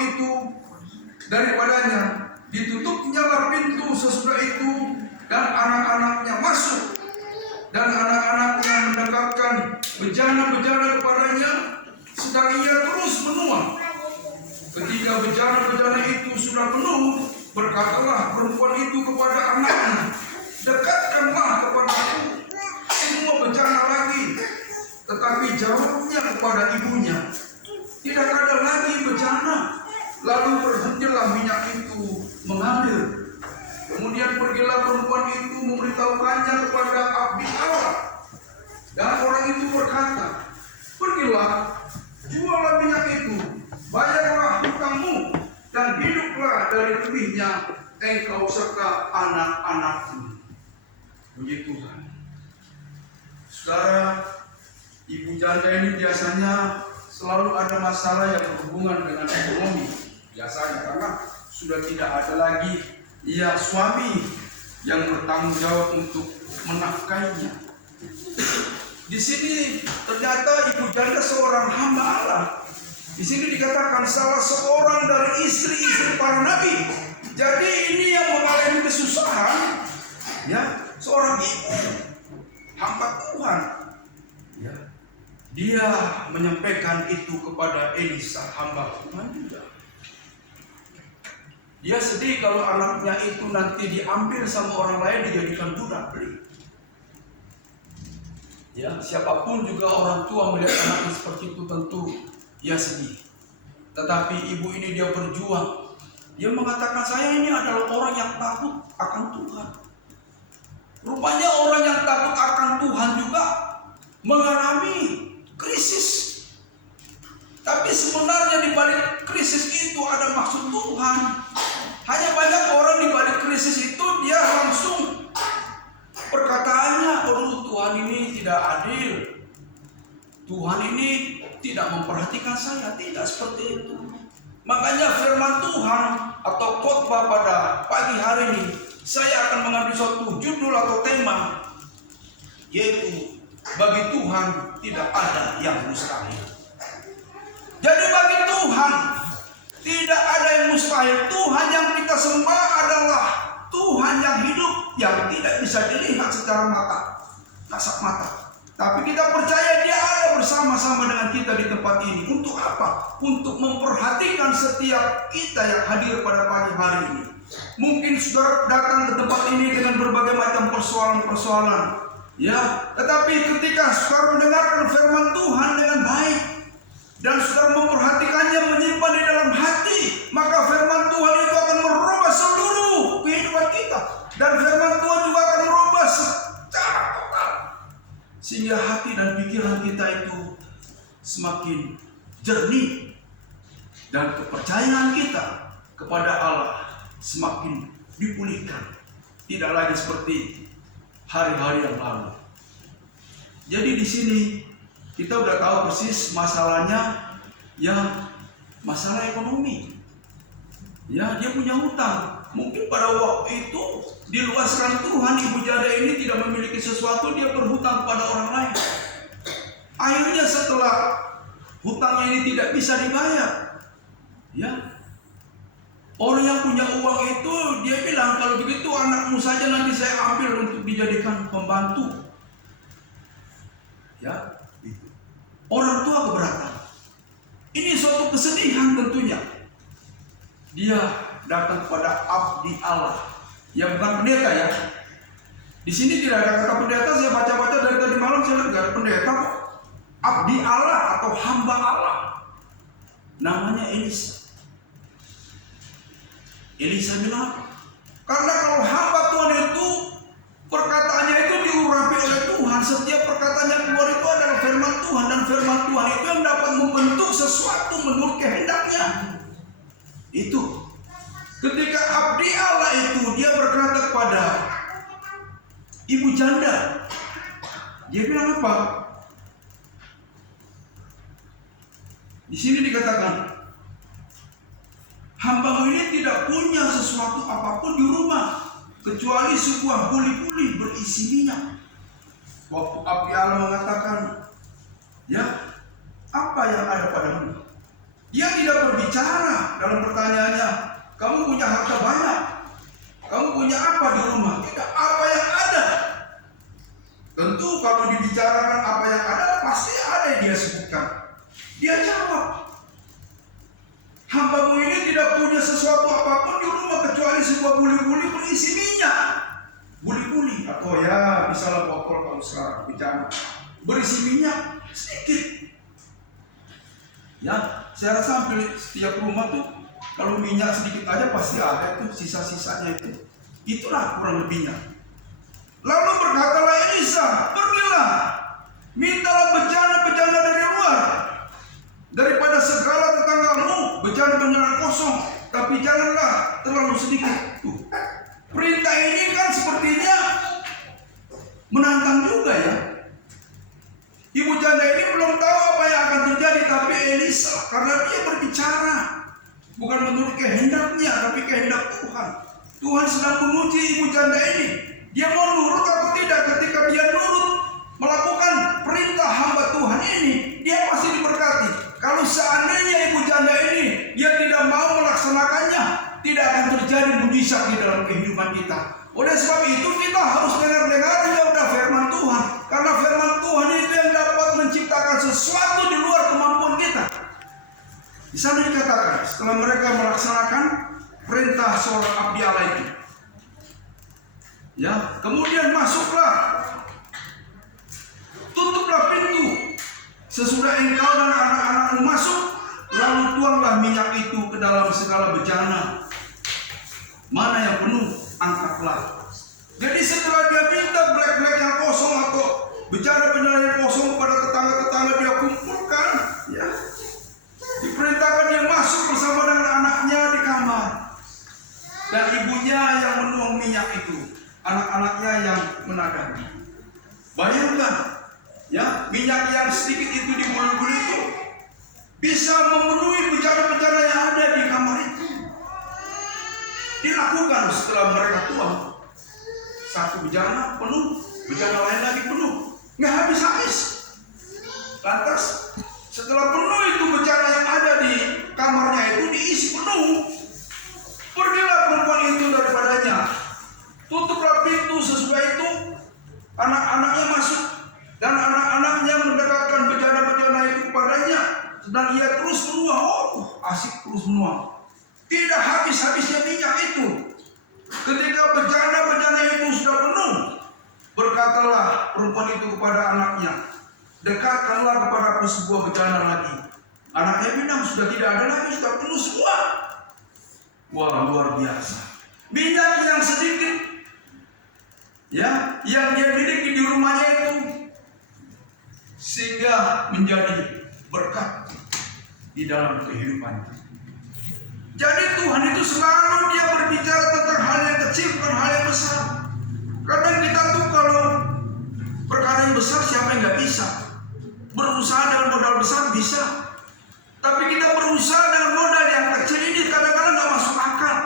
itu daripadanya. Ditutupnyalah pintu sesudah itu, dan anak-anaknya masuk. Dan anak-anaknya mendekatkan bejana-bejana kepadanya, sedang ia terus menua. Ketika bejana-bejana itu sudah penuh, berkatalah perempuan itu kepada anaknya, dekatkanlah kepadaku semua bejana lagi. Tetapi jawabnya kepada ibunya, tidak ada lagi bejana. Lalu berhentilah minyak itu mengalir. Kemudian pergilah perempuan itu memberitahukannya kepada abdi Allah. Dan orang itu berkata, pergilah, jualah minyak itu, bayarlah hutangmu, dan hiduplah dari lebihnya engkau serta anak-anakmu. Puji Tuhan. Saudara, ibu janda ini biasanya selalu ada masalah yang berhubungan dengan ekonomi. Biasanya karena sudah tidak ada lagi suami yang bertanggung jawab untuk menafkainya. Di sini ternyata ibu janda seorang hamba Allah. Di sini dikatakan salah seorang dari istri-istri para nabi. Jadi ini yang mengalami kesusahan, seorang ibu hamba Tuhan. Dia menyampaikan itu kepada Elisa, hamba Tuhan juga. Dia sedih kalau anaknya itu nanti diambil sama orang lain, dijadikan budak beli. Siapapun juga orang tua melihat anaknya seperti itu tentu dia sedih. Tetapi ibu ini dia berjuang. Dia mengatakan, saya ini adalah orang yang takut akan Tuhan. Rupanya orang yang takut akan Tuhan juga mengalami krisis. Tapi sebenarnya di balik krisis itu ada maksud Tuhan. Hanya banyak orang di balik krisis itu dia langsung perkataannya, Tuhan ini tidak adil. Tuhan ini tidak memperhatikan saya. Tidak seperti itu. Makanya firman Tuhan atau khotbah pada pagi hari ini, saya akan mengambil suatu judul atau tema, yaitu bagi Tuhan tidak ada yang mustahil. Jadi bagi Tuhan tidak ada yang mustahil. Tuhan yang kita sembah adalah Tuhan yang hidup, yang tidak bisa dilihat secara kasat mata. Tapi kita percaya Dia ada bersama-sama dengan kita di tempat ini. Untuk apa? Untuk memperhatikan setiap kita yang hadir pada pagi hari ini. Mungkin saudara datang ke tempat ini dengan berbagai macam persoalan-persoalan. Tetapi ketika saudara mendengarkan firman Tuhan dengan baik dan saudara memperhatikannya, menyimpan di dalam hati, maka firman Tuhan itu akan merubah seluruh kehidupan kita. Dan firman Tuhan juga akan merubah secara total, sehingga hati dan pikiran kita itu semakin jernih, dan kepercayaan kita kepada Allah semakin dipulihkan. Tidak lagi seperti hari-hari yang lalu. Jadi di sini kita udah tahu persis masalahnya, masalah ekonomi. Dia punya hutang. Mungkin pada waktu itu diluaskan Tuhan, ibu janda ini tidak memiliki sesuatu, dia berhutang kepada orang lain. Akhirnya setelah hutangnya ini tidak bisa dibayar, orang yang punya uang itu dia bilang, kalau begitu anakmu saja nanti saya ambil untuk dijadikan pembantu. Orang tua keberatan. Ini suatu kesedihan tentunya. Dia datang kepada abdi Allah, yang bukan pendeta ya. Di sini tidak ada kata pendeta. Saya baca-baca dari tadi malam, saya lihat tidak ada pendeta kok. Abdi Allah atau hamba Allah, namanya Elisa. Elisa bilang, karena kalau hamba Tuhan itu perkataannya itu diurapi oleh Tuhan. Setiap perkataan yang keluar itu adalah firman Tuhan, dan firman Tuhan itu yang dapat membentuk sesuatu menurut kehendaknya. Itu ketika abdi Allah itu dia berkata kepada ibu janda, dia bilang apa? Di sini dikatakan, hambamu ini tidak punya sesuatu apapun di rumah kecuali sebuah buli-buli berisi minyak. Waktu abdi Allah mengatakan, apa yang ada padamu? Dia tidak berbicara dalam pertanyaannya, kamu punya harta banyak, kamu punya apa di rumah? Tidak, apa yang ada. Tentu kalau dibicarakan apa yang ada, pasti ada yang dia sebutkan. Dia jawab, hambamu ini tidak punya sesuatu apapun di rumah kecuali sebuah buli-buli berisi minyak. Buli-buli atau ya misalnya botol kalau sekarang bicara berisi minyak sedikit. Ya, saya rasa hampir setiap rumah tuh kalau minyak sedikit aja pasti ada tuh sisa-sisanya itu. Itulah kurang lebihnya. Lalu berkatalah Elisa, pergilah, mintalah bejana-bejana dari luar, daripada segala tetanggamu, bejana-bejana kosong, tapi janganlah terlalu sedikit. Tuh. Perintah ini kan sepertinya menantang juga ya. Ibu janda ini belum tahu apa yang akan terjadi, tapi Elisa karena dia berbicara bukan menurut kehendaknya, tapi kehendak Tuhan. Tuhan sedang menguji ibu janda ini. Dia mau nurut atau tidak. Ketika dia nurut melakukan perintah hamba Tuhan ini, dia pasti diberkati. Kalau seandainya ibu janda ini dia tidak mau melaksanakannya, tidak akan terjadi mujizat di dalam kehidupan kita. Oleh sebab itu kita harus dengar-dengar ya udah firman Tuhan. Karena firman Tuhan itu yang dapat menciptakan sesuatu di luar kemampuan kita. Di sana dikatakan setelah mereka melaksanakan perintah seorang abdi Allah itu, ya, kemudian masuklah, tutuplah pintu sesudah engkau dan anak-anakmu masuk, lalu tuanglah minyak itu ke dalam segala bejana. Mana yang penuh, angkatlah. Jadi setelah dia minta black-black yang kosong atau bejana-bejana yang kosong kepada tetangga-tetangga, dia kumpulkan, ya, diperintahkan dia masuk bersama dengan anaknya di kamar, dan ibunya yang menuang minyak itu, anak-anaknya yang menadahnya. Bayangkan, ya, minyak yang sedikit itu di bulu-bulu itu bisa memenuhi bejana-bejana yang ada di kamar itu. Dilakukan setelah mereka tuang. Satu bejana penuh, bejana lain lagi penuh, nggak habis-habis. Lantas setelah penuh itu bejana yang ada di kamarnya itu diisi penuh, pergilah perempuan itu daripadanya, tutuplah pintu sesudah itu, anak-anaknya masuk dan anak-anaknya mendekatkan bejana-bejana itu kepadanya, sedang ia terus menuang. Oh, asik terus menuang. Tidak habis-habisnya minyak itu. Ketika bejana-bejana itu sudah penuh, berkatalah perempuan itu kepada anaknya, dekatkanlah kepadaku sebuah bejana lagi. Anaknya bilang, sudah tidak ada lagi, sudah penuh semua. Wah, luar biasa. Minyak yang sedikit, ya, yang dia miliki di rumahnya itu, sehingga menjadi berkat di dalam kehidupannya. Jadi Tuhan itu selalu dia berbicara tentang hal yang kecil, bukan hal yang besar. Kadang kita tuh kalau perkara yang besar siapa yang nggak bisa? Berusaha dengan modal besar bisa, tapi kita berusaha dengan modal yang kecil ini kadang-kadang nggak masuk akal.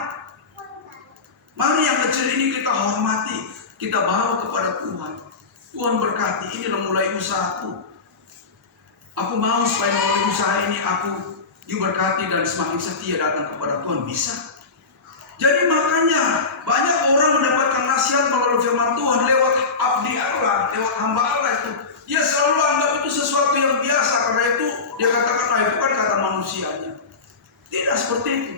Mari yang kecil ini kita hormati, kita bawa kepada Tuhan. Tuhan berkati, inilah mulai usahaku. Aku mau supaya melalui usaha ini aku diberkati dan semakin setia datang kepada Tuhan, bisa. Jadi makanya banyak orang mendapatkan nasihat melalui firman Tuhan lewat abdi Allah, lewat hamba Allah itu. Dia selalu anggap itu sesuatu yang biasa, karena itu dia katakan, nah itu kan kata manusianya. Tidak seperti itu.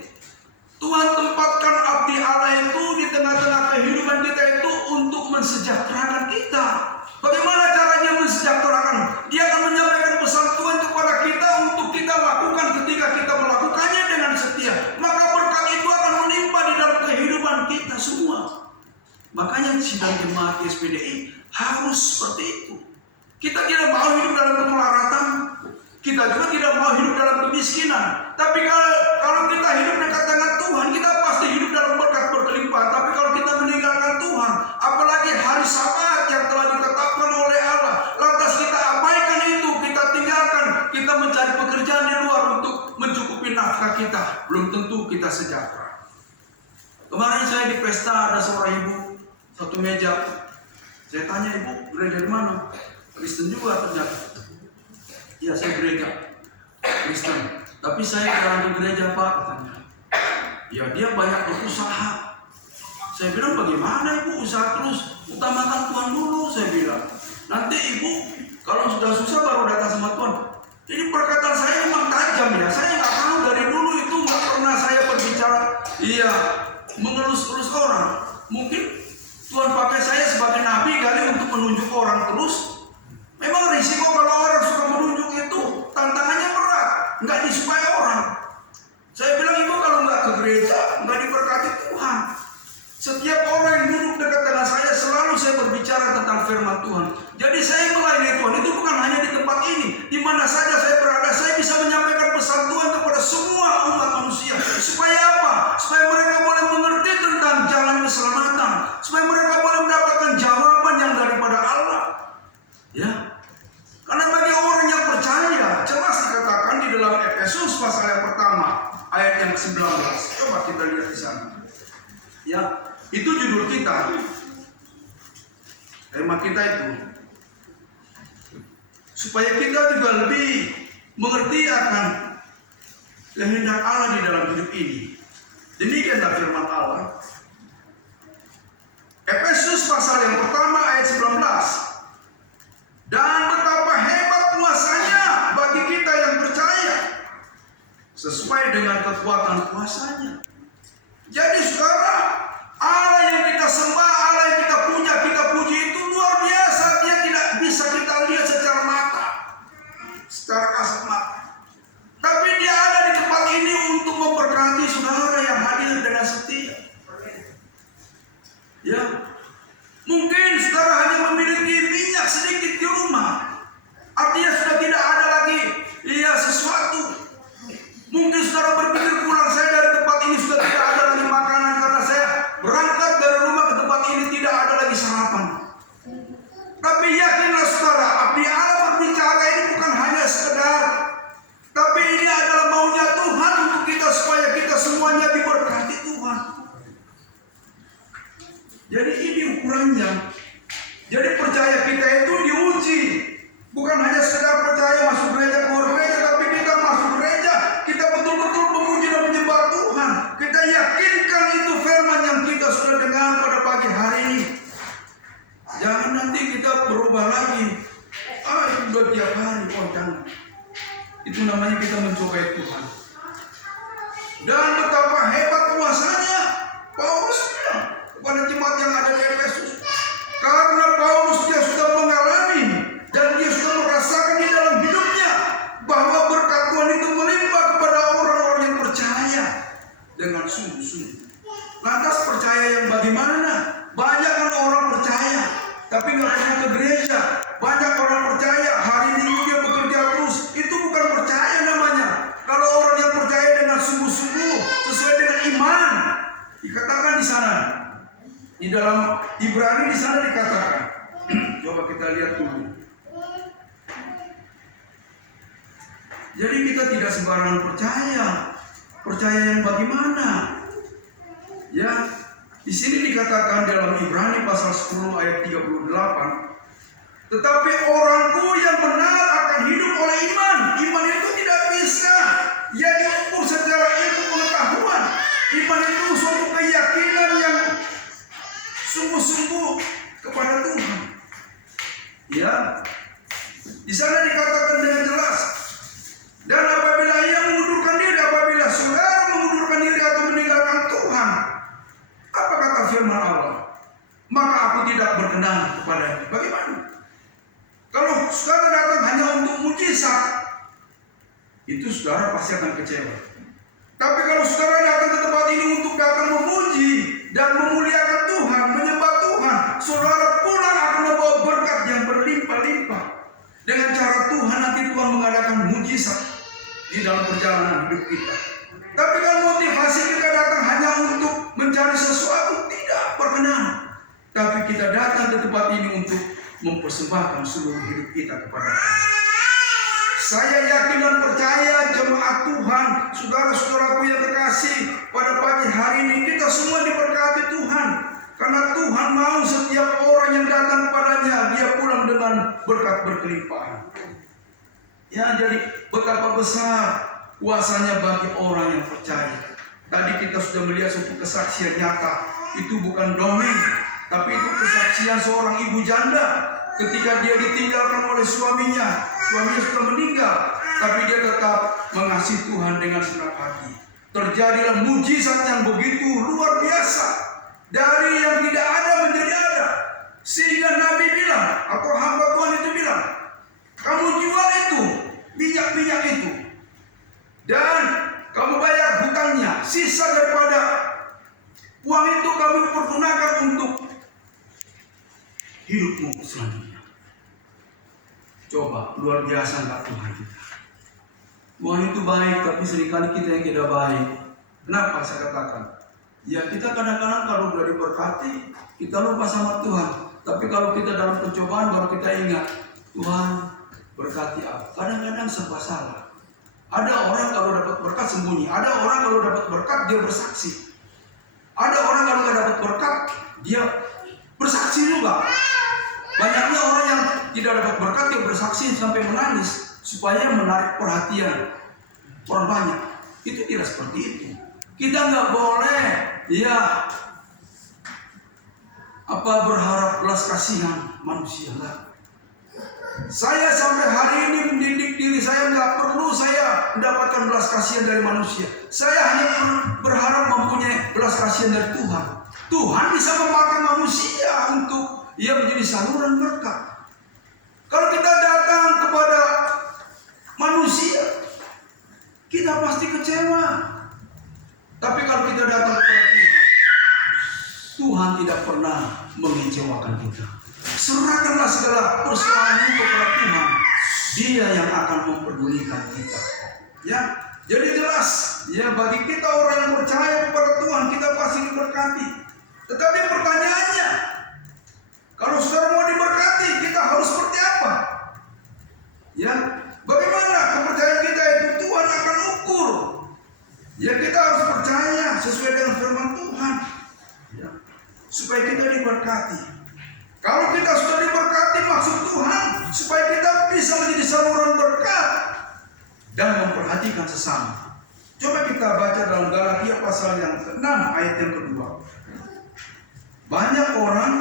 Tuhan tempatkan abdi Allah itu di tengah-tengah kehidupan kita itu untuk mensejahterakan kita. Bagaimana caranya mensejahterakan? Dia akan menyampaikan pesan Tuhan kepada kita untuk kita lakukan. Ketika kita melakukannya dengan setia, maka berkat itu akan menimpa di dalam kehidupan kita semua. Makanya sidang jemaat SPDI harus seperti itu. Kita tidak mau hidup dalam kemelaratan, kita juga tidak mau hidup dalam kemiskinan. Tapi kalau kita hidup dekat dengan Tuhan, kita pasti hidup dalam berkat berkelimpahan. Tapi kalau kita meninggalkan Tuhan, apalagi hari Sabat yang telah ditetapkan oleh Allah, lantas kita abaikan itu, kita tinggalkan, kita mencari pekerjaan di luar untuk mencukupi nafkah kita, belum tentu kita sejahtera. Kemarin saya di pesta ada seorang ibu, satu meja. Saya tanya, ibu gereja di mana? Kristen juga ternyata. Ya, saya gereja Kristen, tapi saya jarang ke gereja, Pak, katanya. Ya dia banyak berusaha. Saya bilang, bagaimana ibu usaha terus? Utamakan Tuhan dulu, saya bilang. Nanti ibu kalau sudah susah baru datang sama Tuhan. Ini perkataan saya memang tajam ya. Saya nggak tahu dari dulu itu nggak pernah saya berbicara, iya, mengelus-elus orang. Mungkin Tuhan pakai saya sebagai nabi kali untuk menunjuk orang terus. Memang risiko kalau orang suka menunjuk itu tantangannya berat, nggak disukai orang. Saya bilang, ibu kalau nggak ke gereja nggak diberkati Tuhan. Setiap orang yang duduk dekat dengan saya selalu saya berbicara tentang firman Tuhan. Jadi saya melayani Tuhan itu bukan hanya di tempat ini, di mana saja saya berada, saya bisa menyampaikan pesan Tuhan kepada semua umat manusia. Supaya apa? Supaya mereka boleh mengerti tentang jalan keselamatan, supaya mereka boleh mendapatkan jawaban yang daripada Allah. Ya, karena bagi orang yang percaya, jelas dikatakan di dalam Efesus pasal yang pertama ayat yang ke-19. Coba kita lihat di sana. Ya, itu judul kita. Tema kita itu supaya kita juga lebih mengerti akan kehendak Allah di dalam hidup ini. Demikianlah firman Allah. Efesus pasal yang pertama ayat 19. Dan betapa hebat kuasanya bagi kita yang percaya, sesuai dengan kekuatan kuasanya. Jadi saudara, Allah yang kita sembah, Allah yang kita puji itu luar biasa. Dia tidak bisa kita lihat secara mata, secara kasat mata. Tapi dia ada di tempat ini untuk memberkati saudara yang hadir dengan setia. Ya, mungkin saudara hanya memiliki minyak sedikit di rumah, artinya sudah tidak ada lagi sesuatu. Mungkin saudara berpikir, pulang saya dari tempat ini sudah tidak ada lagi makanan karena saya berangkat dari rumah ke tempat ini tidak ada lagi sarapan. Tapi yakinlah saudara, abdi Allah berbicara ini bukan hanya sekedar, tapi ini adalah maunya Tuhan untuk kita supaya kita semuanya diberkati Tuhan. Jadi ini ukurannya. Jadi percaya kita itu diuji. Bukan hanya sekedar percaya masuk gereja, keluar gereja, tapi kita masuk gereja, kita betul-betul memuji dan menyembah Tuhan. Kita yakinkan itu firman yang kita sudah dengar pada pagi hari ini. Jangan nanti kita berubah lagi. Itu udah tiap hari, jangan. Itu namanya kita mencobai Tuhan. Dan betapa hebat kuasanya Paulus kepada jemaat yang ada di Efesus. Karena Paulus dia sudah mengalami dan dia sudah merasakan di dalam hidupnya bahwa berkat Tuhan itu melimpah kepada orang-orang yang percaya dengan sungguh-sungguh. Lantas percaya yang bagaimana? Banyak kan orang percaya, tapi nggak pernah ke gereja. Banyak orang percaya, hari Minggu dia bekerja terus. Itu bukan percaya namanya. Kalau orang yang percaya dengan sungguh-sungguh, sesuai dengan iman, dikatakan di sana. Di dalam Ibrani di sana dikatakan. Coba kita lihat dulu. Jadi kita tidak sembarangan percaya. Percaya yang bagaimana? Ya, di sini dikatakan dalam Ibrani pasal 10 ayat 38. Tetapi orangku yang benar akan hidup oleh iman. Iman itu tidak bisa ya diukur secara ilmu pengetahuan. Iman itu suatu keyakinan yang sungguh-sungguh kepada Tuhan. Ya, di sana dikatakan dengan jelas. Dan apabila ia mengundurkan diri, apabila saudara mengundurkan diri atau meninggalkan Tuhan, apa kata firman Allah? Maka aku tidak berkenan kepadanya. Bagaimana? Kalau saudara datang hanya untuk mujizat, itu saudara pasti akan kecewa. Tapi kalau saudara datang ke tempat ini untuk datang memuji dan memuliakan Tuhan, menyembah Tuhan, saudara pulang akan membawa berkat yang berlimpah-limpah. Dengan cara Tuhan nanti Tuhan mengadakan mujizat di dalam perjalanan hidup kita. Tapi kalau motivasi kita datang hanya untuk mencari sesuatu, tidak berkenan. Tapi kita datang ke tempat ini untuk mempersembahkan seluruh hidup kita kepada Tuhan. Saya yakin dan percaya jemaat Tuhan, saudara-saudaraku yang terkasih, pada pagi hari ini kita semua diberkati Tuhan. Karena Tuhan mau setiap orang yang datang kepadanya, dia pulang dengan berkat berkelimpahan. Ya, jadi betapa besar kuasanya bagi orang yang percaya. Tadi kita sudah melihat suatu kesaksian nyata. Itu bukan dongeng, tapi itu kesaksian seorang ibu janda ketika dia ditinggalkan oleh suaminya. Suaminya sudah meninggal, tapi dia tetap mengasihi Tuhan dengan senang hati. Terjadilah mujizat yang begitu luar biasa. Dari yang tidak ada menjadi ada. Sehingga Nabi bilang, atau hamba Tuhan itu bilang, kamu jual itu, minyak-minyak itu, dan kamu bayar hutangnya. Sisa daripada uang itu kamu pergunakan untuk hidupmu selanjutnya. Coba, luar biasa enggak Tuhan kita? Tuhan itu baik, tapi seringkali kita yang tidak baik. Kenapa saya katakan? Ya kita kadang-kadang kalau sudah diberkati, kita lupa sama Tuhan. Tapi kalau kita dalam pencobaan baru kita ingat, Tuhan berkati aku. Kadang-kadang serba salah. Ada orang kalau dapat berkat sembunyi. Ada orang kalau dapat berkat dia bersaksi. Ada orang kalau tidak dapat berkat dia bersaksi juga. Banyaknya orang yang tidak dapat berkat dia bersaksi sampai menangis supaya menarik perhatian orang banyak. Itu tidak seperti itu. Kita nggak boleh berharap belas kasihan manusia lah. Saya sampai hari ini mendidik diri saya, nggak perlu saya mendapatkan belas kasihan dari manusia. Saya hanya berharap mempunyai belas kasihan dari Tuhan. Tuhan bisa memakai manusia untuk menjadi saluran berkat. Kalau kita datang kepada manusia, kita pasti kecewa. Tapi kalau kita datang kepada Tuhan, Tuhan tidak pernah mengecewakan kita. Serahkanlah segala persoalan itu kepada Tuhan. Dia yang akan memperdulikan kita. Ya, jadi jelas bagi kita orang yang percaya kepada Tuhan, kita pasti diberkati. Tetapi pertanyaannya, kalau saudara mau diberkati, kita harus seperti apa? Bagaimana kepercayaan kita itu Tuhan akan ukur. Kita harus percaya sesuai dengan firman Tuhan, supaya kita diberkati. Kalau kita sudah diberkati, maksud Tuhan supaya kita bisa menjadi saluran berkat dan memperhatikan sesama. Coba kita baca dalam Galatia pasal yang ke-6 ayat yang kedua. Banyak orang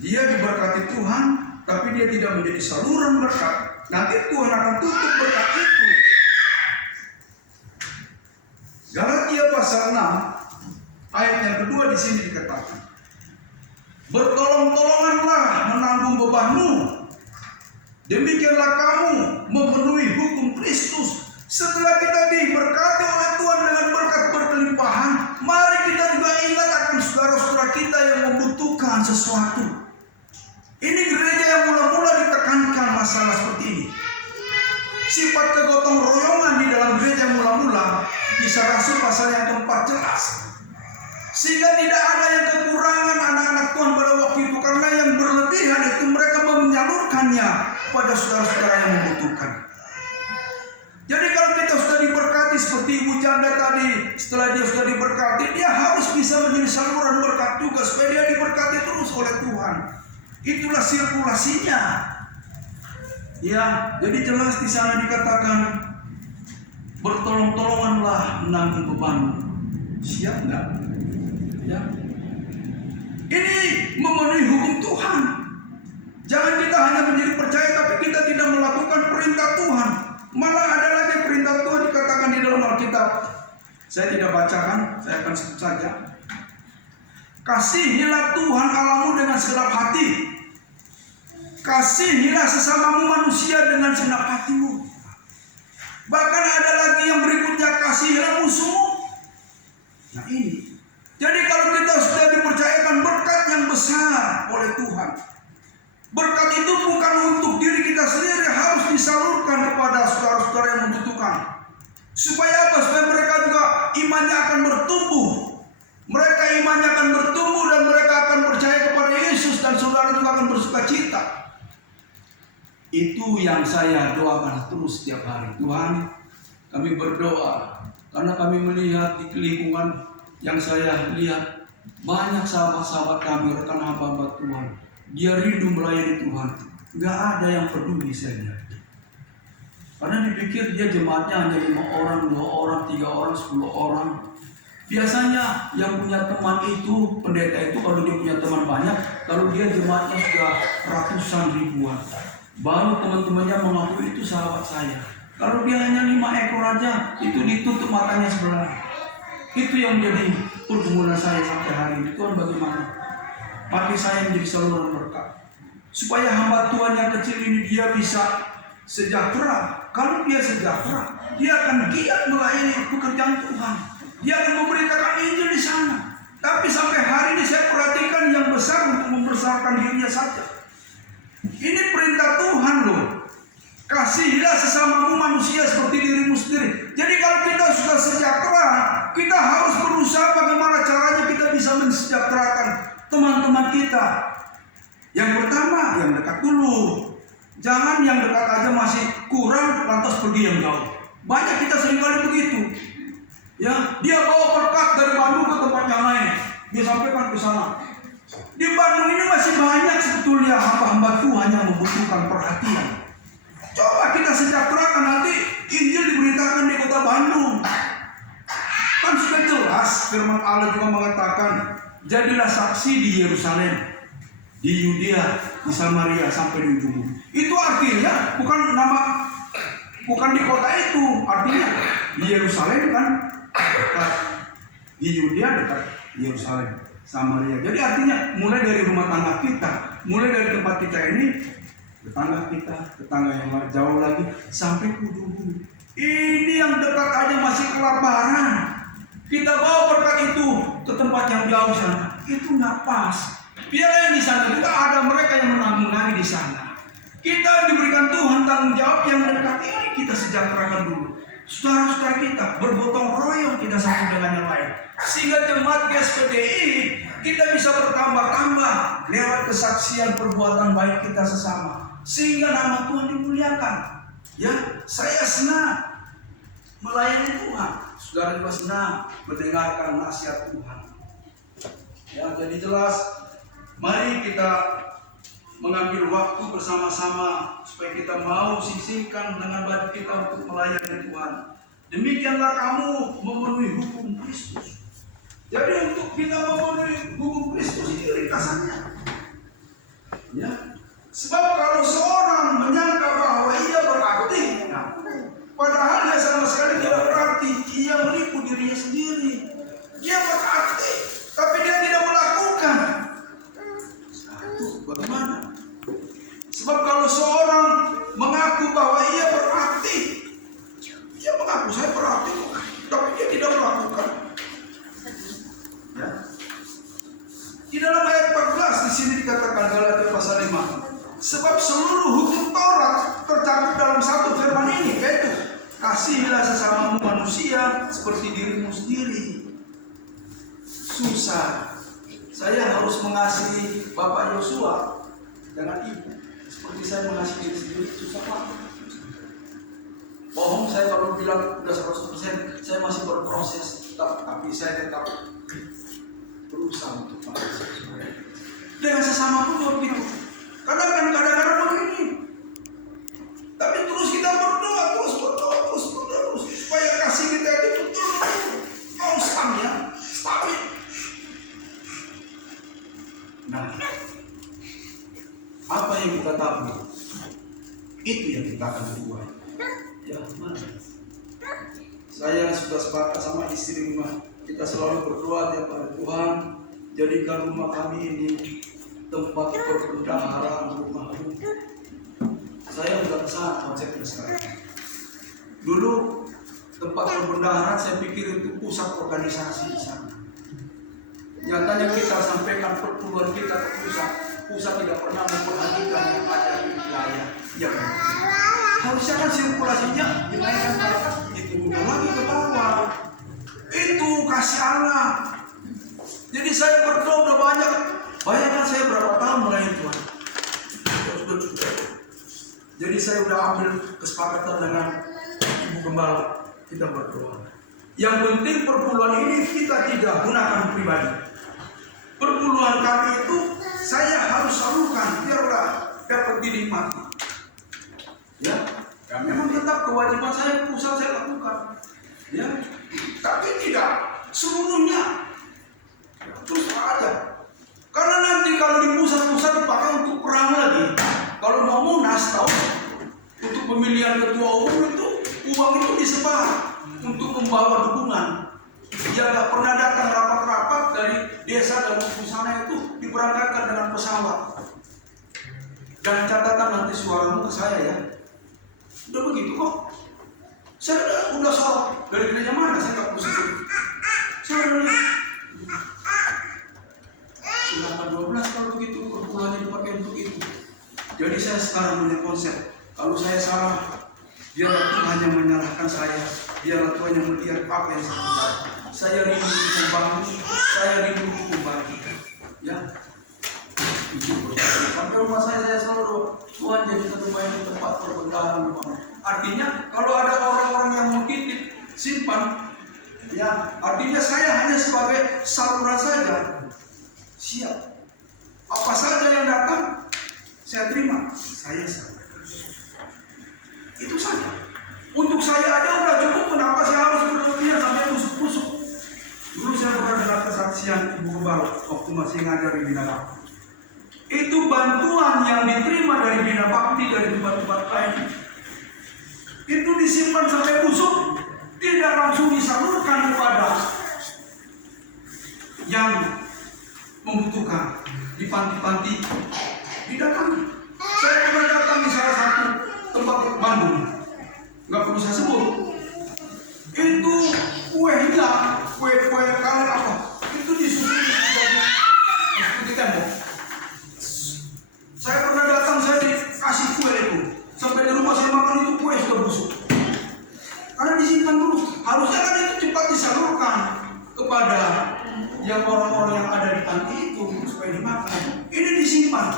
dia diberkati Tuhan, tapi dia tidak menjadi saluran berkat. Nanti Tuhan akan tutup berkat itu. Galatia pasal 6 ayat yang kedua di sini dikatakan, bertolong-tolonganlah menanggung bebanmu. Demikianlah kamu memenuhi hukum Kristus. Setelah kita diberkati oleh Tuhan dengan berkat berkelimpahan, mari kita juga ingat akan saudara-saudara kita yang membutuhkan sesuatu. Ini gereja yang mula-mula ditekankan masalah seperti ini. Sifat kegotong royongan di dalam gereja mula-mula, Kisah Rasul pasal yang keempat jelas. Sehingga tidak ada yang kekurangan anak-anak Tuhan pada waktu itu, karena yang berlebihan itu mereka menyalurkannya kepada saudara-saudara yang membutuhkan. Jadi kalau kita sudah diberkati seperti ibu janda tadi, setelah dia sudah diberkati, dia harus bisa menjadi saluran berkat juga supaya dia diberkati terus oleh Tuhan. Itulah sirkulasinya. Jadi jelas di sana dikatakan bertolong-tolonganlah menanggung bebanmu. Siap nggak? Ini memenuhi hukum Tuhan. Jangan kita hanya menjadi percaya tapi kita tidak melakukan perintah Tuhan. Malah ada lagi perintah Tuhan dikatakan di dalam Alkitab. Saya tidak bacakan, saya akan sebut saja. Kasihilah Tuhan Allahmu dengan segenap hati. Kasihilah sesamamu manusia dengan segenap hatimu. Bahkan ada lagi yang berikutnya, kasihilah musuhmu. Nah ini. Jadi kalau kita sudah dipercayakan berkat yang besar oleh Tuhan, berkat itu bukan untuk diri kita sendiri, harus disalurkan kepada saudara-saudara yang membutuhkan. Supaya apa? Supaya mereka juga imannya akan bertumbuh. Mereka imannya akan bertumbuh dan mereka akan percaya kepada Yesus dan saudara juga akan bersukacita. Itu yang saya doakan terus setiap hari. Tuhan, kami berdoa karena kami melihat di lingkungan yang saya lihat banyak sahabat-sahabat kami, rekan hamba-hamba Tuhan, dia rindu melayani Tuhan. Gak ada yang peduli saya lihat. Karena dipikir dia jemaatnya hanya 5 orang, 2 orang, 3 orang, 10 orang. Biasanya yang punya teman itu, pendeta itu kalau dia punya teman banyak, kalau dia jemaatnya sudah ratusan ribuan, baru teman-temannya mengaku itu sahabat saya. Kalau dia hanya 5 ekor aja, itu ditutup matanya sebelah. Itu yang menjadi pergumulan saya sampai hari ini. Tuhan bagaimana? Pakai saya menjadi saluran berkat, supaya hamba Tuhan yang kecil ini dia bisa sejahtera. Kalau dia sejahtera, dia akan giat melayani pekerjaan Tuhan. Dia akan memberitakan Injil di sana. Tapi sampai hari ini saya perhatikan yang besar untuk membesarkan dirinya saja. Ini perintah Tuhan loh. Kasihilah sesamamu manusia seperti dirimu sendiri. Jadi kalau kita sudah sejahtera, kita harus berusaha bagaimana caranya kita bisa mensejahterakan teman-teman kita. Yang pertama, yang dekat dulu. Jangan yang dekat aja masih kurang, lantas pergi yang jauh. Banyak kita seringkali begitu. Ya, dia bawa berkat dari Bandung ke tempat yang lain, dia sampaikan ke sana. Di Bandung ini masih banyak sebetulnya hamba-hamba Tuhan yang membutuhkan perhatian. Coba kita sejahterakan, nanti Injil diberitakan di kota Bandung. Kan sudah jelas firman Allah juga mengatakan, jadilah saksi di Yerusalem, di Yudea, di Samaria sampai di ujung. Itu artinya bukan di kota itu, artinya di Yerusalem kan dekat, di Yudea dekat Yerusalem, Samaria. Jadi artinya mulai dari rumah tangga kita, mulai dari tempat kita ini, tetangga kita, tetangga yang jauh lagi, sampai ke ujung. Ini yang dekat aja masih kelaparan. Kita bawa berkat itu ke tempat yang jauh sana, itu nggak pas. Biar yang di sana juga ada mereka yang menanggung di sana. Kita diberikan Tuhan tanggung jawab yang dekat ini kita sejahterakan dulu. Saudara-saudara kita bergotong royong kita satu dengan yang lain, sehingga jemaat GSPDI kita bisa bertambah-tambah lewat kesaksian perbuatan baik kita sesama, sehingga nama Tuhan dimuliakan. Ya, saya senang melayani Tuhan, saudara juga senang mendengarkan nasihat Tuhan. Ya, jadi jelas, mari kita mengambil waktu bersama-sama supaya kita mau sisihkan dengan badan kita untuk melayani Tuhan. Demikianlah kamu memenuhi hukum Kristus. Jadi untuk kita memenuhi hukum Kristus ini ringkasannya. Ya. Sebab kalau seorang menyangka bahwa ia berarti, padahal dia sama sekali tidak berarti, ia menipu dirinya sendiri. Dia berarti, tapi dia tidak melakukan. Bagaimana? Sebab kalau seorang mengaku bahwa ia berarti, dia mengaku saya berarti, tapi dia tidak melakukan. Ya. Di dalam ayat 14 di sini dikatakan Galatia pasal 5. Sebab seluruh hukum Taurat tercakup dalam satu firman ini, yaitu kasihilah sesamamu manusia seperti dirimu sendiri. Susah. Saya harus mengasihi Bapak Yosua dengan Ibu seperti saya mengasihi diri sendiri, susah banget. Bohong saya kalau bilang udah 100%, saya masih berproses, tapi saya tetap berusaha untuk mengasihi. Dengan sesama pun juga begitu. Kadang-kadang begini. Tapi terus kita berdoa, terus supaya kasih kita itu betul-betul konstan ya, stabil. Nah, apa yang kita tahu, itu yang kita akan buat. Ya, mana? Saya sudah sepakat sama istri rumah. Kita selalu berdoa tiap hari, Tuhan, jadikan rumah kami ini tempat perbendaharaan rumahmu. Saya sudah kesana konsepnya sekarang. Dulu tempat perbendaharaan saya pikir itu pusat organisasi di sana. Nyatanya kita sampaikan perpuluhan kita ke pusat tidak pernah memperhatikan yang ada di wilayah yang harusnya kan sirkulasinya dinaikkan ke atas, diturunkan lagi ke bawah. Itu kasih Allah. Jadi saya berdoa udah banyak. Bayangkan saya berapa tahun melayani Tuhan. Jadi saya udah ambil kesepakatan dengan Ibu Gembala, kita berdoa. Yang penting perpuluhan ini kita tidak gunakan pribadi. Perpuluhan kami itu saya harus salurkan biarlah dapat dinikmati. Ya, memang tetap kewajiban saya pusat saya lakukan. Ya, tapi tidak seluruhnya. Terus aja. Karena nanti kalau di pusat-pusat dipakai untuk perang lagi. Kalau mau Munas tahu, untuk pemilihan ketua umum itu uang itu disebar untuk membawa dukungan. Dia nggak pernah datang rapat-rapat dari desa dan sana itu diberangkatkan dengan pesawat. Dan catatan nanti suaramu ke saya ya. Udah begitu kok. Saya udah sorot dari gereja mana saya nggak pusing. Saya udah lihat. Silakan 12 kalau begitu perpuluhannya dipakai untuk itu. Jadi saya sekarang punya konsep. Kalau saya salah, biarlah Tuhan yang menyalahkan saya. Biarlah Tuhan yang melihat apa yang saya lakukan. Saya rindu membangun, saya rindu membagi. Ya. Sampai rumah saya selalu doa, Tuhan jadi rumah yang tempat perbentaran. Artinya kalau ada orang-orang yang mau titip, simpan. Ya, artinya saya hanya sebagai saluran saja. Siap. Apa saja yang datang, saya terima. Saya sampaikan. Itu saja. Untuk saya aja udah cukup. Kenapa saya harus berlebihan sampai tusuk-tusuk? Dulu saya pernah dengar kesaksian Ibu Kebal waktu masih ngajar di Bina Bakti. Itu bantuan yang diterima dari Bina Bakti dari tempat-tempat lain. Itu disimpan sampai busuk, tidak langsung disalurkan kepada yang membutuhkan di panti-panti didatangi. Saya pernah datang di salah satu tempat Bandung, nggak perlu saya sebut. Itu kuenya, kue kalian apa? Itu disusun di tembok. Saya pernah datang, saya dikasih kue itu. Sampai di rumah saya makan itu kue sudah busuk. Karena disimpan dulu. Harusnya kan itu cepat disalurkan kepada yang orang-orang yang ada di panti itu supaya dimakan. Ini disimpan.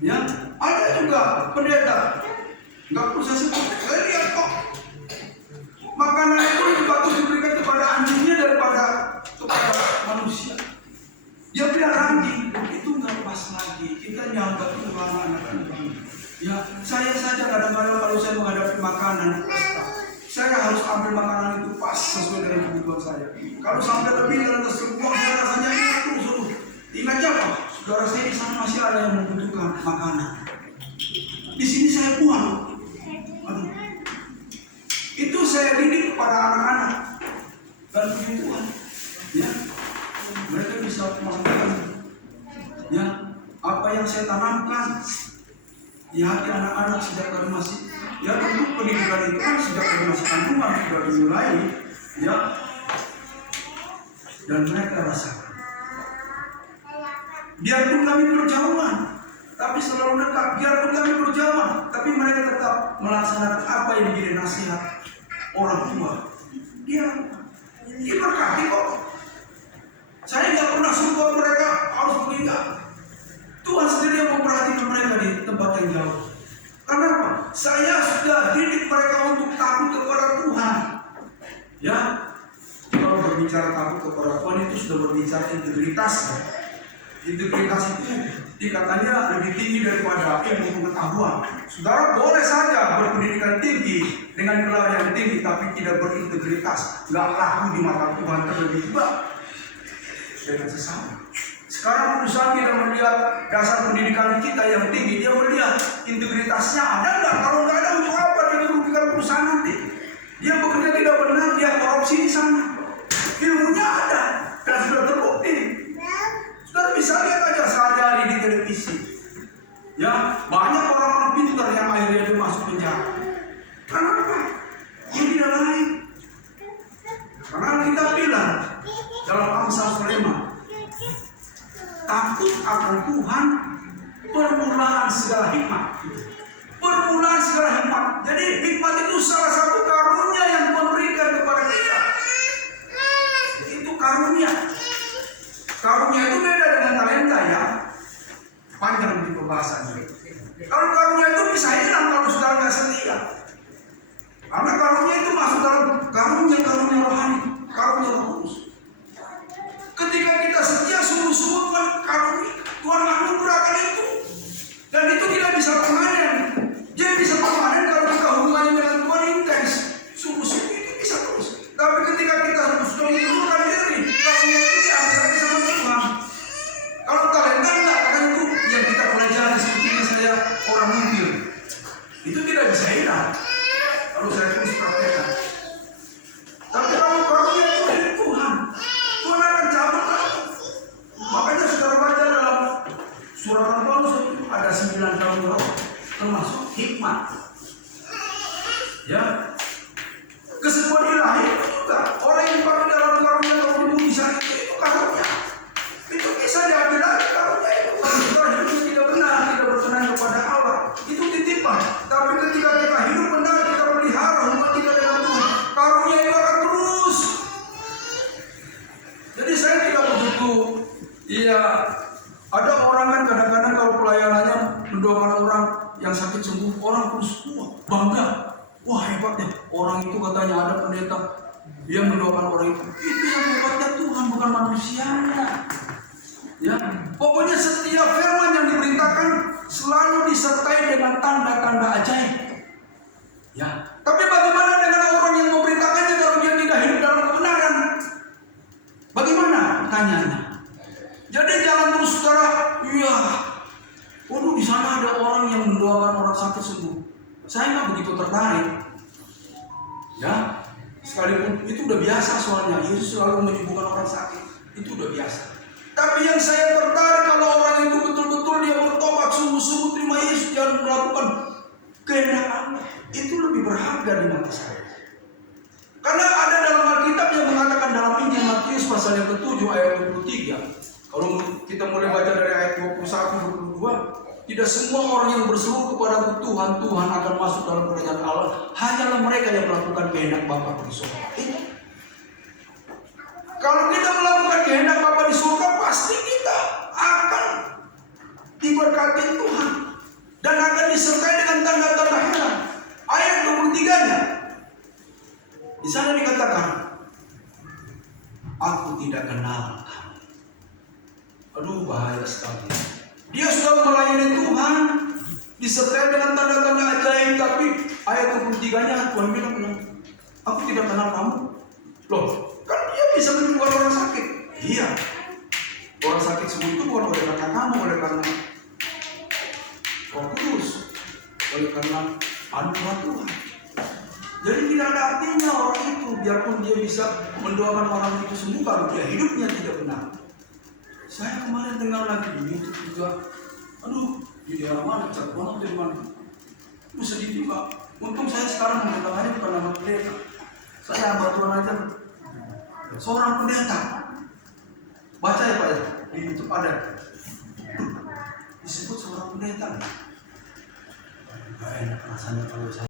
Ya, ada juga pendeta. Nggak perlu saya sebut. Saya lihat kok. Makanan itu bagus diberikan kepada anjingnya daripada kepada manusia. Dia pelihara anjing, itu nggak pas lagi. Kita nyambat Tuhan anak Tuhan. Ya, saya saja kadang-kadang kalau saya menghadapi makanan, saya harus ambil makanan itu pas sesuai dengan kebutuhan saya. Kalau sampai lebih dan tersebuang, saya rasanya suruh. Ingat apa? Saudara saya di sana masih ada yang membutuhkan makanan. Di sini saya buang. Aduh. Itu saya didik kepada anak-anak dan puji Tuhan. Ya, mereka bisa melakukan. Ya, apa yang saya tanamkan di hati anak-anak sejak kami masih, ya tentu pendidikan itu kan sejak kami masih kandungan sudah dimulai, ya, dan mereka rasakan. Biarpun kami berjauhan, tapi selalu dekat. Biarpun kami berjauhan, tapi mereka tetap melaksanakan apa yang menjadi nasihat orang tua. Dia berkati kok. Saya nggak pernah suruh mereka harus meninggal. Tuhan sendiri yang memperhatikan mereka di tempat yang jauh. Kenapa? Saya sudah didik mereka untuk takut kepada Tuhan. Ya, kalau berbicara takut kepada Tuhan itu sudah berbicara integritas. Integritas itu dikatanya lebih tinggi daripada ilmu pengetahuan. Saudara boleh saja berpendidikan tinggi dengan gelar yang tinggi, tapi tidak berintegritas, nggak laku di mata Tuhan terlebih baik dengan sesama. Sekarang perusahaan tidak melihat dasar pendidikan kita yang tinggi, dia melihat integritasnya ada nggak. Kalau nggak ada, untuk apa dia merugikan perusahaan nanti? Dia bekerja tidak benar, dia korupsi di sana. Ilmunya ada dan sudah terbukti. Sudah bisa lihat aja sehari-hari di televisi. Ya, banyak orang-orang pintar yang akhirnya dia masuk penjara. Kenapa? Dia tidak lain. Karena kita bilang dalam Amsal Sulaiman, takut akan Tuhan permulaan segala hikmat. Permulaan segala hikmat. Jadi hikmat itu salah satu karunia yang Tuhan berikan kepada kita. Itu karunia. Karunia itu beda dengan talenta ya. Panjang di pembahasannya. Kalau karunia itu bisa hilang kalau saudara nggak setia. Karena karunia itu masuk dalam karunia rohani, karunia roh kudus. Ketika kita setia, sungguh-sungguh Tuhan karunia, Tuhan anugerah. yang mendoakan orang itu yang hebatnya Tuhan, bukan manusianya. Ya, pokoknya setiap firman yang diperintahkan selalu disertai dengan tanda-tanda ajaib. Ya, tapi bagaimana dengan orang yang memberitakannya kalau dia tidak hidup dalam kebenaran? Bagaimana? Pertanyaannya. Jadi jangan terus saudara, iya, waduh di sana ada orang yang mendoakan orang sakit sembuh. Saya nggak begitu tertarik. Ya, sekalipun itu udah biasa soalnya Yesus selalu menyembuhkan orang sakit, itu udah biasa. Tapi yang saya tertarik kalau orang itu betul-betul dia bertobat sungguh-sungguh terima Yesus dan melakukan kehendak Allah, itu lebih berharga di mata saya. Karena ada dalam Alkitab yang mengatakan dalam Injil Matius pasal yang ke-7 ayat 23. Kalau kita mulai baca dari ayat 21-22, tidak semua orang yang berseru kepada Tuhan, Tuhan akan masuk dalam kerajaan Allah. Hanyalah mereka yang melakukan kehendak Bapa di surga. Kalau kita melakukan kehendak Bapa di surga, pasti kita akan diberkati Tuhan dan akan disertai dengan tanda-tanda heran. Ayat 23-nya, di sana dikatakan, aku tidak kenal kamu. Aduh, bahaya sekali. Dia sudah melayani Tuhan, disertai dengan tanda-tanda ajaib, tapi ayat 23-nya Tuhan bilang, aku tidak kenal kamu. Loh, kan dia bisa menyembuhkan orang sakit. Iya, orang sakit sembuh itu bukan oleh karena kamu, oleh karena Roh Kudus, oleh karena anugerah Tuhan. Jadi tidak ada artinya orang itu, biarpun dia bisa mendoakan orang itu sembuh, kalau dia hidupnya tidak benar. Saya kemarin dengar lagi di YouTube juga, aduh, di daerah mana, Cirebon atau di mana? Itu sedih juga. Untung saya sekarang mendatangannya bukan nama pendeta. Saya hamba Tuhan aja. Seorang pendeta. Baca ya Pak ya, di YouTube ada. Disebut seorang pendeta. Gak enak rasanya kalau saya